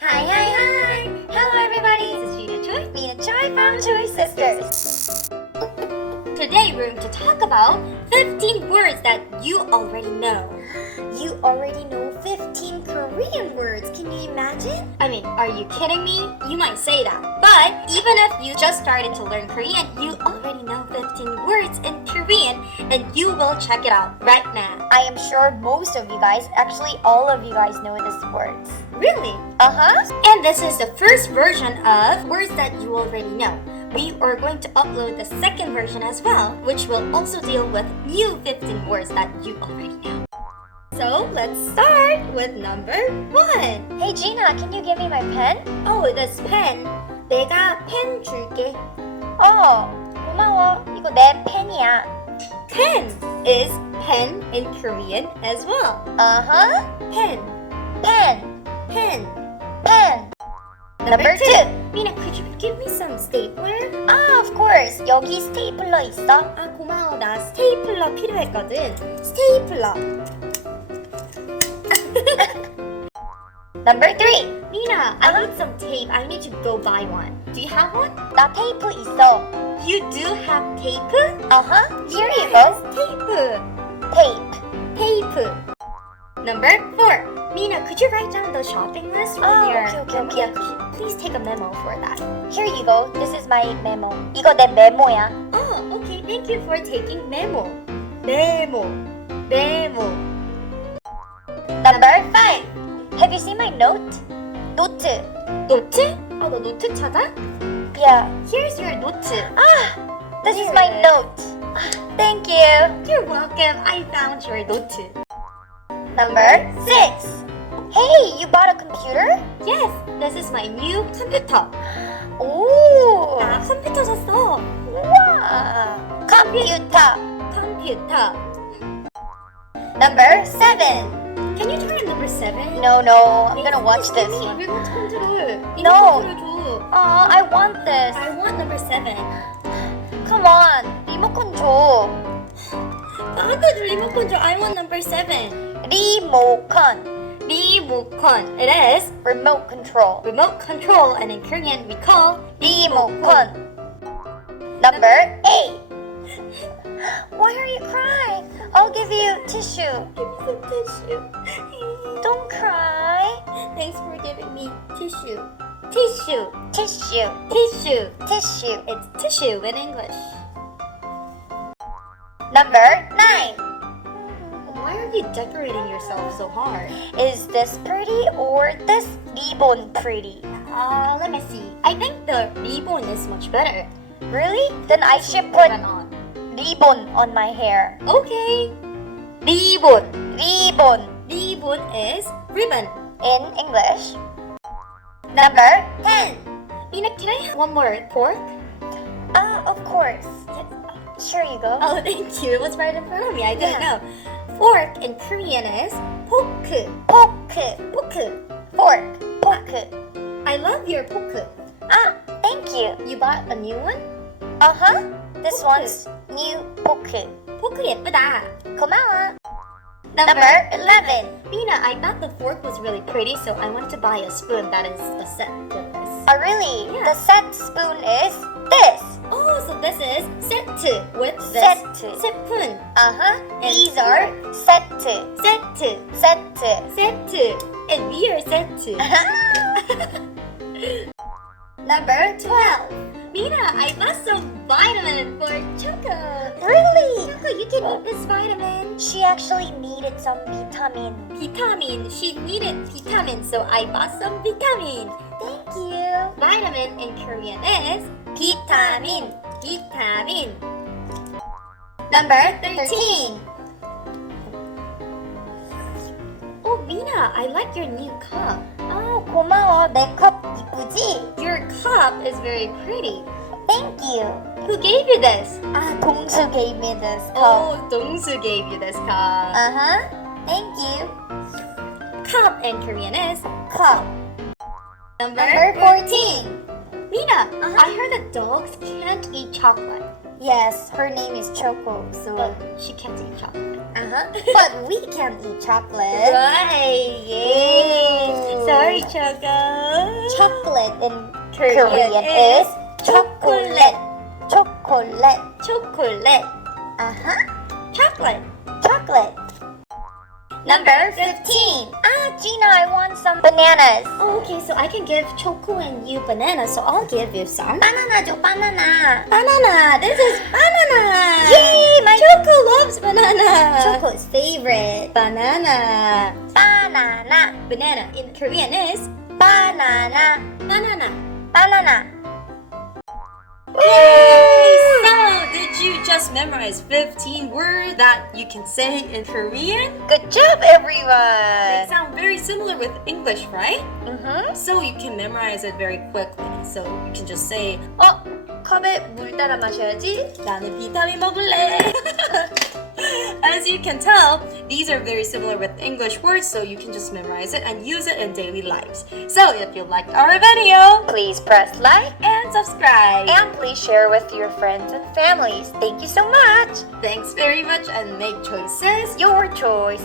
Hi, hi, hi! Hello everybody, this is Choi, me and Choi from CHOI SISTERS. Today we're going to talk about 15 words that you already know. You already know 15 Korean words, can you imagine? I mean, are you kidding me? You might say that. But even if you just started to learn Korean, you already know 15 words in Korean and you will check it out right now. I am sure most of you guys, actually all of you guys know these words. Really? Uh-huh. And this is the first version of words that you already know. We are going to upload the second version as well, which will also deal with new 15 words that you already know. So let's start with number 1. Hey Gina, can you give me my pen? Oh, this pen. 내가 펜 줄게. 고마워. 이거 내 펜이야. Pen is pen in Korean as well. Uh-huh. Pen, pen, pen. pen. Number 2. 2. Mina, could you give me some stapler? Of course. 여기 스테이플러 있어? 고마워. 나 스테이플러 필요했거든. 스테이플러. Number 3. Mina, I need some tape. I need to go buy one. Do you have one? 나 테이프 있어. You do have tape? Uh-huh. Here you go. Tape. Tape. Tape. Number 4. Mina, could you write down the shopping list from your okay. Please take a memo for that. Here you go. This is my memo. 이거 내 메모야. Oh, okay. Thank you for taking memo. Memo. Memo. Number 5. Have you seen my note? 노트. 노트? 너 노트 찾아? Yeah. Here's your note. This is my note. Thank you. You're welcome. I found your note. Number 6. Hey, you bought a computer? Yes, this is my new computer. 오. 나 컴퓨터 샀어. 우와. 컴퓨터. 컴퓨터. Number 7. Can you turn number 7? No, I'm gonna watch this one. 리모컨 컨트롤. No. 리모컨 줘. I want this. I want number 7. Come on. 리모컨 줘. 나한테 줘 리모컨 줘. I want number 7. 리모컨. 리모컨. It is Remote control. remote control, and in Korean we call 리모컨. Number 8. Why are you crying? I'll give you tissue. Give me some tissue. Don't cry. Thanks for giving me tissue. Tissue. Tissue. Tissue. Tissue. It's tissue in English. Number 9. Why are you decorating yourself so hard? Is this pretty or this ribbon pretty? Let me see. I think the ribbon is much better. Really? Then I should put Ribbon on. ribbon on my hair. Okay. Ribbon. Ribbon Ribbon is ribbon. in English. Number 10. Mina, can I have one more pork? Of course. Here you go. Oh, thank you. It was right in front of me. I didn't Yeah. know. Fork in Korean is pokeu. Poke. Pokeu. Fork. Poke. I love your pokeu. Thank you. You bought a new one? Uh-huh. This Poke. one's new poke. 포크 예쁘다. 고마워. Number 11. Mina, I thought the fork was really pretty, so I wanted to buy a spoon that is a set with this. Oh, really? Yeah. The set spoon is this. Oh, so this is 세트 with this 세트. 스푼. Uh-huh. And These are 세트. 세트. 세트. 세트. And we are 세트. Number 12. Mina, I bought some vitamin for Choco. Really? Choco, you can eat this vitamin. She actually needed some b-tamin. Vitamin. She needed vitamin, so I bought some vitamin. Thank you. Vitamin in Korean is vitamin. Vitamin. Number 13. Oh, Mina, I like your new cup. 고마워. 내 컵 이쁘지? Your cup is very pretty. Thank you. Who gave you this? 동수 gave me this cup. Oh, Dongsu gave you this cup. Uh-huh. Thank you. Cup in Korean is Cup. Number 14. Mina, I heard that dogs can't eat chocolate. Yes, her name is Choco, so But she can't eat chocolate. but we can eat chocolate. Right, yay! Ooh. Sorry, Choco. in Korean is chocolate. Chocolate. Chocolate. Chocolate. Chocolate. Number 15. Gina, I want some bananas. Oh, okay, so I can give Choco and you banana, so I'll give you some. Banana 줘, banana. Banana! This is banana! Yay! My Choco loves banana! Choco's favorite. Banana. Banana. Banana in Korean is Banana. banana. Banana. Yay! So, did you just memorize 15 words that you can say in Korean? Good job, They everyone. sound very similar with English, right? Mm-hmm. So you can memorize it very quickly. So you can just say, 컵에 물 따라 마셔야지. 나는 비타민 먹을래. As you can tell, these are very similar with English words, so you can just memorize it and use it in daily lives. So if you liked our video, Please press like and subscribe. and please share with your friends and families. Thank you so much. Thanks very much and make choices. Your choice.